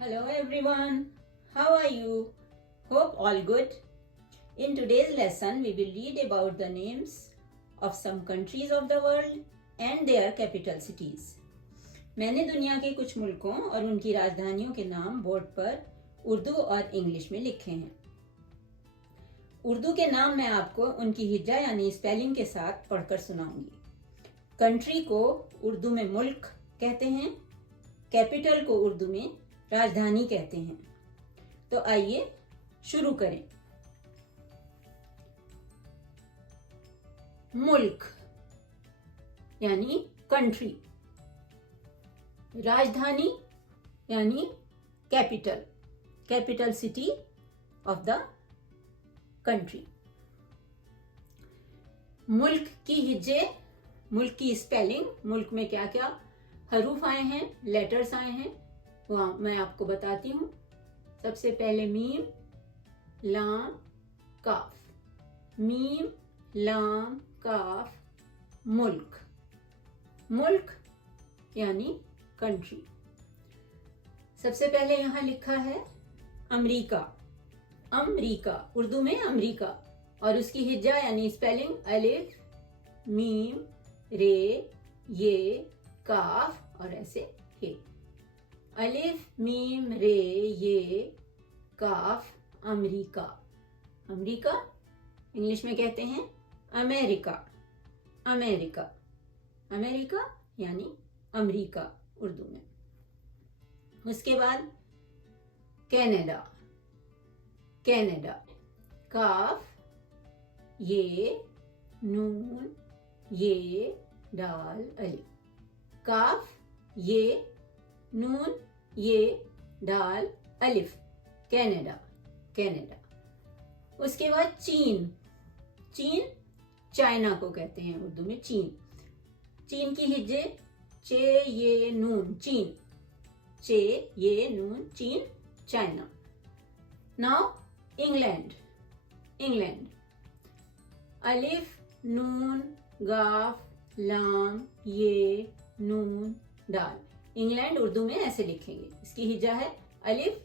Hello everyone, how are you? Hope all good. In today's lesson, we will read about the names of some countries of the world and their capital cities. मैंने दुनिया के कुछ मुल्कों और उनकी राजधानियों के नाम बोर्ड पर उर्दू और इंग्लिश में लिखे हैं। उर्दू के नाम मैं आपको उनकी हिज्जा यानी स्पेलिंग के साथ पढ़कर सुनाऊंगी। कंट्री को उर्दू में मुल्क कहते हैं, कैपिटल को उर्दू में राजधानी कहते हैं। तो आइए शुरू करें। मुल्क यानी कंट्री, राजधानी यानी capital, capital city of the country. मुल्क की हिज्जे, मुल्क की स्पेलिंग, मुल्क में क्या क्या हरूफ आए हैं, लेटर्स आए हैं, वह मैं आपको बताती हूं। सबसे पहले मीम, लाम, काफ। मीम, लाम, काफ, मुल्क। मुल्क यानी कंट्री। सबसे पहले यहां लिखा है अमेरिका। अमरीका, उर्दू में अमेरिका, और उसकी हिज्जा यानी स्पेलिंग अलिफ, मीम, रे, ये, काफ और ऐसे हे। अलिफ, मीम, रे, ये, काफ, अमेरिका। अमेरिका इंग्लिश में कहते हैं अमेरिका। अमेरिका, अमेरिका यानी अमेरिका उर्दू में। उसके बाद कनाडा। कनाडा, काफ, ये, नून, ये, डाल, अलिफ। काफ, ये, नून, ये, डाल, अलिफ, कनाडा, कनाडा। उसके बाद चीन। चीन चाइना को कहते हैं उर्दू में चीन। चीन की हिज्जे चे, ये, नून, चीन। चे, ये, नून, चीन, चाइना। Now England. इंग्लैंड, अलिफ, नून, गाफ, लाम, ये, नून, डाल। इंग्लैंड उर्दू में ऐसे लिखेंगे। इसकी हिज्जा है अलिफ,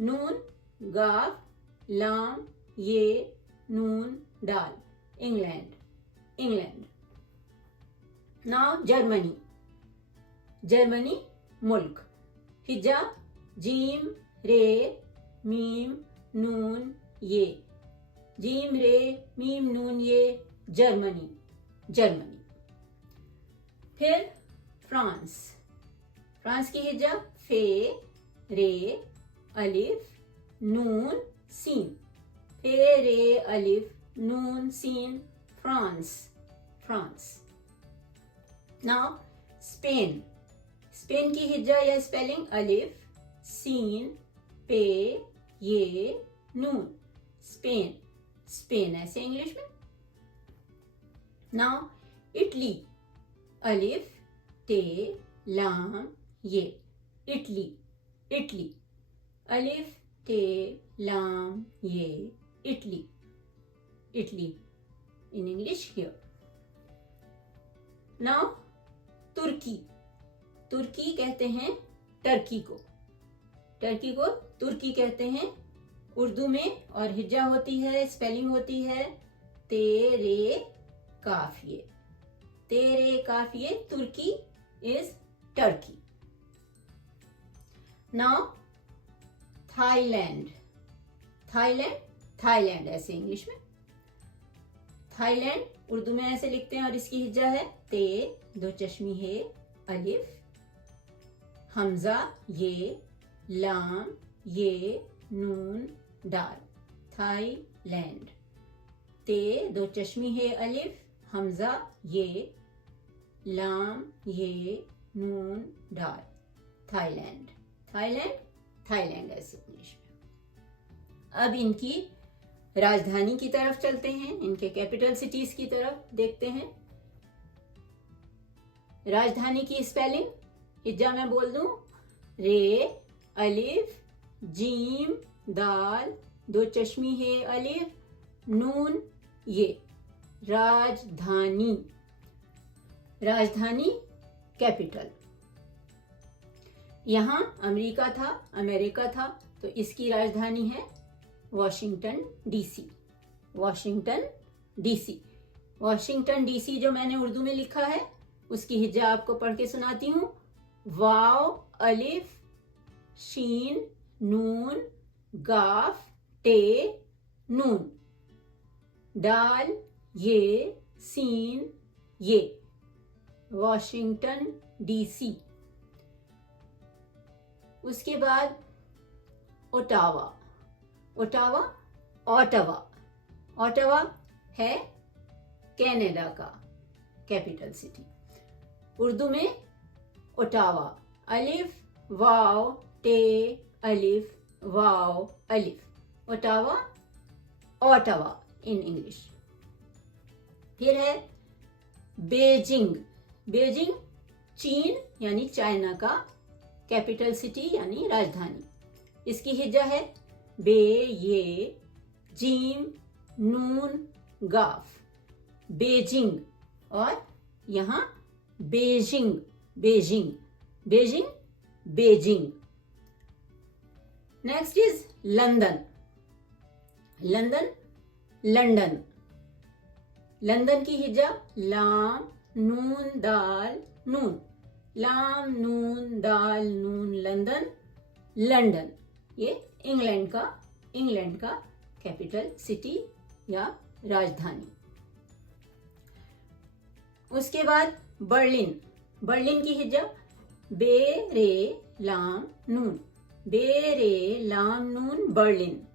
नून, गाफ, लाम, ये, नून, डाल। England, England. Now Germany. Germany मुल्क। हिज्जा जीम, रे, मीम, नून, ये। जीम, रे, मीम, नून, ये, जर्मनी, जर्मनी। फिर फ्रांस। फ्रांस की हिज्जा फे, रे, अलिफ, नून, सीन। फे, रे, अलिफ, नून, सीन, France, France. Now Spain. Spain की हिज्जा या स्पेलिंग अलिफ, सीन, पे, ये, नून, स्पेन, स्पेन ऐसे इंग्लिश में। Now Italy. अलिफ, टे, लाम, ये, इटली, इटली। अलिफ, टे, लाम, ये, Italy, Italy in English here. Now तुर्की। तुर्की कहते हैं टर्की को। टर्की को तुर्की कहते हैं उर्दू में, और हिज्जा होती है, स्पेलिंग होती है तेरे काफिये। तेरे काफिये, तुर्की इज Turkey. Now Thailand. Thailand, Thailand ऐसे इंग्लिश में। थाईलैंड उर्दू में ऐसे लिखते हैं, और इसकी हिज्जा है ते, दो चश्मी है, अलिफ, हमजा, ये, लाम, ये, नून, डाल। थाईलैंड। ते, दो चश्मी है, अलिफ, हमजा, ये, लाम, ये, नून, डाल। थाईलैंड, थाईलैंड, थाईलैंड ऐसे इंग्लिश में। अब इनकी राजधानी की तरफ चलते हैं, इनके कैपिटल सिटीज की तरफ देखते हैं। राजधानी की स्पेलिंग, हिज्जा मैं बोल दूं, रे, अलिफ, जीम, दाल, दो चश्मी है, अलिफ, नून, ये, राजधानी, राजधानी कैपिटल। यहाँ अमेरिका था, तो इसकी राजधानी है Washington DC. Washington DC. Washington DC जो मैंने उर्दू में लिखा है उसकी हिज्जा आपको पढ़ के सुनाती हूँ। वाव अलिफ शीन नून गाफ टे नून दाल ये सीन ये। Washington DC. उसके बाद ओटावा। Ottawa Ottawa. ऑटवा है कनाडा का कैपिटल सिटी। उर्दू में ओटावा अलिफ वाव टे अलिफ वाव अलिफ। Ottawa Ottawa in English. फिर है बेजिंग। बेजिंग चीन यानी चाइना का कैपिटल सिटी यानी राजधानी। इसकी हिज्जा है बे ये जीम नून गाफ बेजिंग। और यहाँ Beijing Beijing Beijing Beijing. Next is London. London London. London की हिज्जा लाम नून दाल नून लाम नून दाल नून लंदन लंदन। ये इंग्लैंड का कैपिटल सिटी या राजधानी। उसके बाद बर्लिन। बर्लिन की हिज्जा बे रे लाम नून बे रे लाम नून बर्लिन।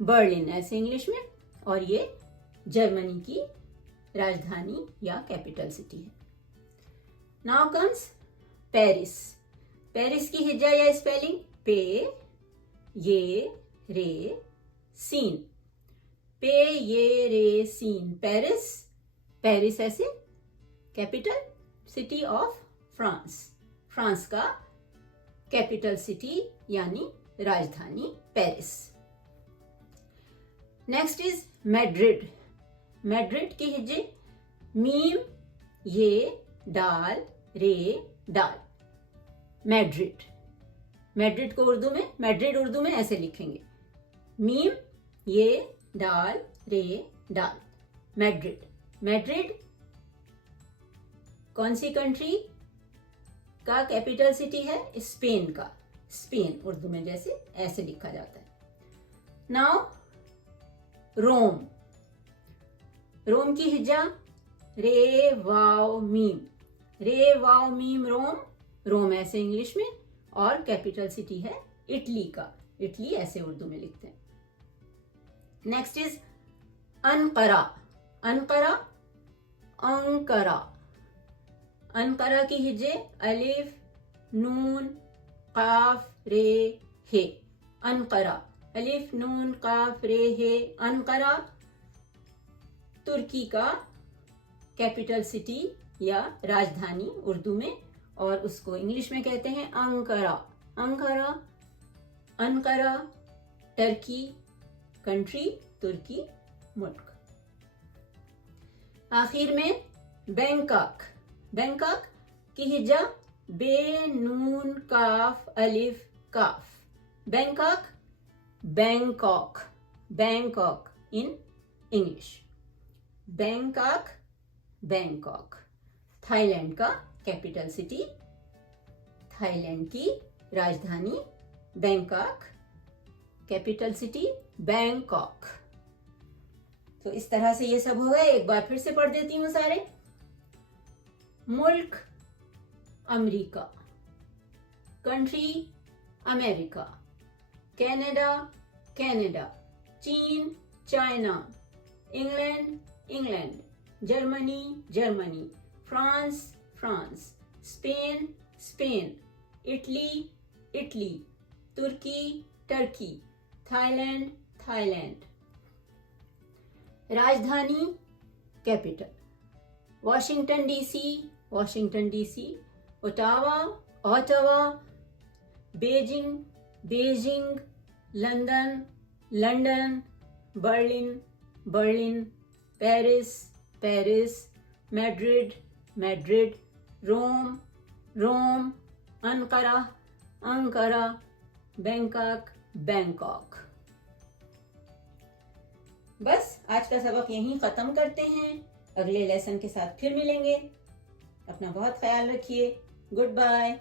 बर्लिन ऐसे इंग्लिश में। और ये जर्मनी की राजधानी या कैपिटल सिटी है। Now comes Paris. पेरिस की हिज्जा या स्पेलिंग पे ये रे सीन पे ये रे सीन पेरिस। पेरिस ऐसे capital city of France. France का कैपिटल सिटी यानी राजधानी Paris. Next is Madrid. Madrid की हिज्जे मीम ये डाल रे डाल मैड्रिड। मैड्रिड को मैड्रिड उर्दू में ऐसे लिखेंगे मीम ये डाल रे डाल मैड्रिड। मैड्रिड कौन सी कंट्री का कैपिटल सिटी है? स्पेन का। स्पेन उर्दू में जैसे ऐसे लिखा जाता है। नाउ रोम। रोम की हिज्जा रे वाव मीम रे वाव मीम रोम। रोम ऐसे इंग्लिश में। और कैपिटल सिटी है इटली का। इटली ऐसे उर्दू में लिखते हैं। Next is Ankara. Ankara अंकरा। Ankara की हिज्जे अलिफ नून काफ रे हे अनकरा। अलिफ नून काफ रे हे अनकरा तुर्की का कैपिटल सिटी या राजधानी उर्दू में। और उसको इंग्लिश में कहते हैं Ankara. Ankara Ankara Turkey country तुर्की मुल्क। आखिर में बैंकॉक। बैंकॉक की हिज्जा बे नून काफ अलिफ काफ Bangkok. Bangkok Bangkok in English. Bangkok Bangkok Thailand का कैपिटल सिटी। थाईलैंड की राजधानी बैंकॉक कैपिटल सिटी बैंकॉक। तो इस तरह से ये सब हो गए। एक बार फिर से पढ़ देती हूँ सारे। मुल्क America country America Canada Canada चीन China England England Germany Germany France France Spain Spain Italy Italy तुर्की टर्की थाईलैंड थाईलैंड। राजधानी capital Washington DC Ottawa Ottawa Beijing Beijing London London Berlin Berlin Paris Paris Madrid Madrid Rome Rome Ankara Ankara, Bangkok, Bangkok। बस आज का सबक यहीं ख़त्म करते हैं। अगले लेसन के साथ फिर मिलेंगे। अपना बहुत ख्याल रखिए। Good bye.